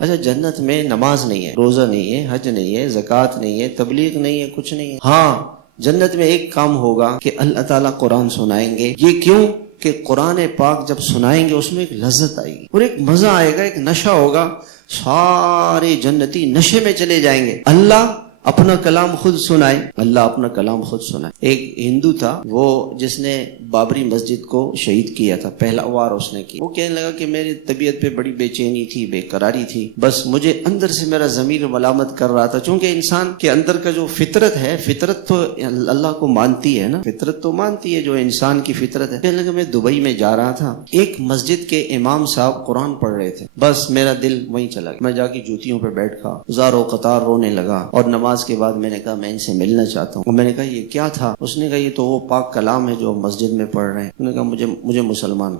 اچھا جنت میں نماز نہیں ہے، روزہ نہیں ہے، حج نہیں ہے، زکوٰۃ نہیں ہے، تبلیغ نہیں ہے، کچھ نہیں ہے۔ ہاں جنت میں ایک کام ہوگا کہ اللہ تعالیٰ قرآن سنائیں گے۔ یہ کیوں کہ قرآن پاک جب سنائیں گے اس میں ایک لذت آئے گی اور ایک مزہ آئے گا، ایک نشہ ہوگا، سارے جنتی نشے میں چلے جائیں گے۔ اللہ اپنا کلام خود سنائے، اللہ اپنا کلام خود سنائے۔ ایک ہندو تھا وہ جس نے بابری مسجد کو شہید کیا تھا، پہلا وار اس نے کی۔ وہ کہنے لگا کہ میری طبیعت پہ بڑی بے چینی تھی، بے قراری تھی، بس مجھے اندر سے میرا ضمیر ملامت کر رہا تھا، چونکہ انسان کے اندر کا جو فطرت ہے، فطرت تو اللہ کو مانتی ہے نا، فطرت تو مانتی ہے جو انسان کی فطرت ہے۔ کہنے لگا میں دبئی میں جا رہا تھا، ایک مسجد کے امام صاحب قرآن پڑھ رہے تھے، بس میرا دل وہیں چلا گیا، میں جا کے جوتیوں پہ بیٹھا، زاروں قطار رونے لگا، اور نماز کے بعد میں نے کہا میں ان سے ملنا چاہتا ہوں۔ اور میں نے کہا یہ کیا تھا؟ اس نے کہا یہ تو وہ پاک کلام ہے جو مسجد میں پڑھ رہے ہیں۔ میں نے کہا مجھے مسلمان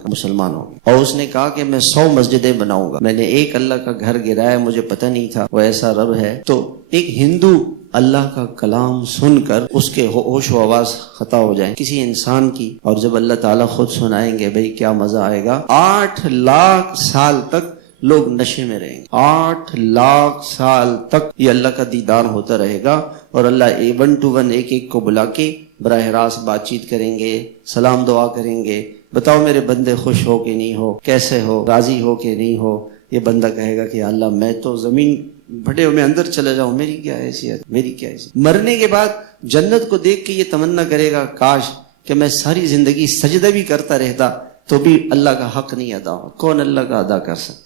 ہو گیا۔ اور اس نے کہا کہ میں 100 مسجدیں بناؤں گا، میں نے ایک اللہ کا گھر گرایا، مجھے پتہ نہیں تھا وہ ایسا رب ہے۔ تو ایک ہندو اللہ کا کلام سن کر اس کے ہوش و حواس خطا ہو جائیں کسی انسان کی، اور جب اللہ تعالیٰ خود سنائیں گے بھئی کیا مزہ آئے گا۔ 8 لاکھ سال تک لوگ نشے میں رہیں گے، 8 لاکھ سال تک یہ اللہ کا دیدار ہوتا رہے گا، اور اللہ 1 to 1 ایک کو بلا کے براہ راست بات چیت کریں گے، سلام دعا کریں گے، بتاؤ میرے بندے خوش ہو کہ نہیں ہو، کیسے ہو، راضی ہو کہ نہیں ہو۔ یہ بندہ کہے گا کہ اللہ میں تو زمین بھٹے میں اندر چلے جاؤں، میری کیا حیثیت، میری کیا حیثیت۔ مرنے کے بعد جنت کو دیکھ کے یہ تمنا کرے گا کاش کہ میں ساری زندگی سجدہ بھی کرتا رہتا تو بھی اللہ کا حق نہیں ادا ہو۔ کون اللہ کا ادا کر سکتا؟